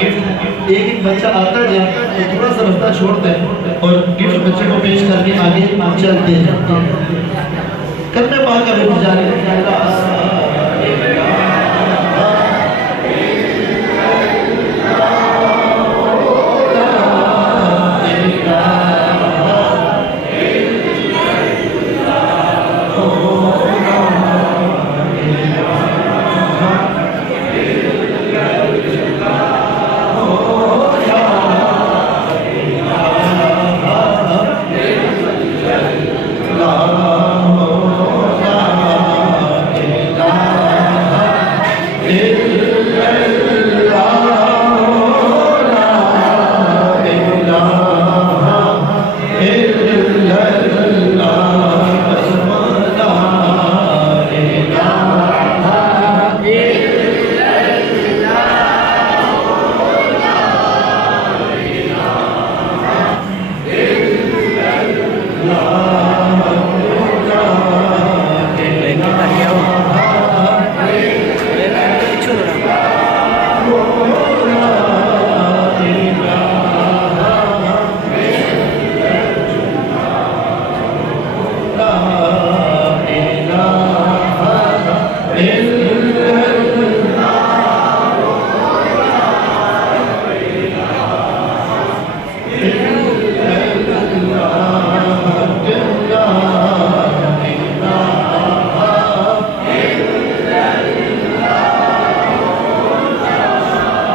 Gift. एक एक बच्चा आता है तो थोड़ा सा रास्ता छोड़ते हैं और गिफ्ट बच्चे को पेश करके आगे चलते हैं। कलमे पाक का भी जारी